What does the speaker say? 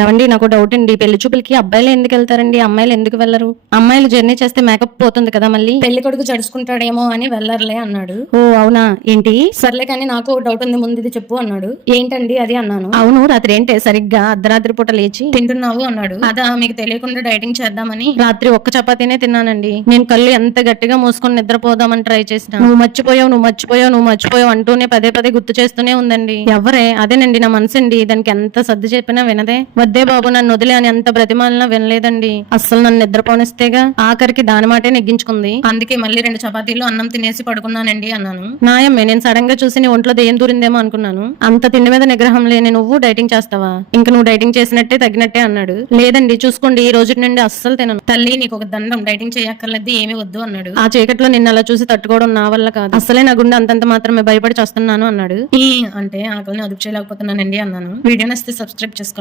ఏమండి నాకు డౌట్ అండి. పెళ్ళి చూపులకి అబ్బాయిలు ఎందుకు వెళ్తారండి? అమ్మాయిలు ఎందుకు వెళ్ళరు? అమ్మాయిలు జర్నీ చేస్తే మేకప్ పోతుంది కదా మళ్ళీ? పెళ్ళి కొడుకు జడుచుకుంటాడేమో అని వెళ్ళర్లే అన్నాడు. ఓ అవునా? ఏంటి? సర్లే కానీ నాకు డౌట్ ఉంది ముందు ఇది చెప్పు అన్నాడు. ఏంటండి అది అన్నాను. అవును రాత్రి ఏంటే? సరిగ్గా అర్ధరాత్రి పూట లేచి. తింటున్నావు అన్నాడు. అదా మీకు తెలియకుండా డైటింగ్ చేద్దామని. రాత్రి ఒక్క చపాతీనే తిన్నానండి. నేను కళ్ళు ఎంత గట్టిగా మూసుకొని నిద్రపోదామని ట్రై చేసిన. నువ్వు మర్చిపోయావు నువ్వు మర్చిపోయావు నువ్వు మర్చిపోయావు అంటూనే పదే పదే గుర్తు చేస్తూనే ఉందండి. ఎవరే అదేనండి నా మనసు అండి దానికి ఎంత సర్ది చెప్పినా వినదే. వద్దే బాబు నన్ను వదిలే అని ఎంత బ్రతిమాలినా వినలేదండి. అస్సలు నన్ను నిద్రపోనిస్తేగా ఆఖరికి దాని మాటే నెగ్గించుకుంది. అందుకే మళ్ళీ రెండు చపాతీలు అన్నం తినేసి పడుకున్నానండి అన్నాను. నాయమ్మే నేను సడన్గా చూసి నీ ఒంట్లో దెయ్యం దూరిందేమో అనుకున్నాను. అంత తిండి మీద నిగ్రహం లేని నువ్వు డైటింగ్ చేస్తావా? ఇంకా నువ్వు డైటింగ్ చేసినట్టే తగ్గినట్టే అన్నాడు. లేదండి చూసుకోండి ఈ రోజు నుండి అస్సలు తినను. తల్లి నీకు ఒక దండం డైటింగ్ చేయక్కర్లేదు ఏమీ వద్దు అన్నాడు. ఆ చీకట్లో నిన్ను అలా చూసి తట్టుకోవడం నా వల్ల కాదు. అసలే నా గుండె అంతంత మాత్రమే భయపడి చేస్తున్నాను అన్నాడు. ఈ అంటే ఆకలిని అదుపు చేయలేకపోతున్నానండి అన్నాను. వీడియో నచ్చితే సబ్స్క్రైబ్ చేసుకోండి.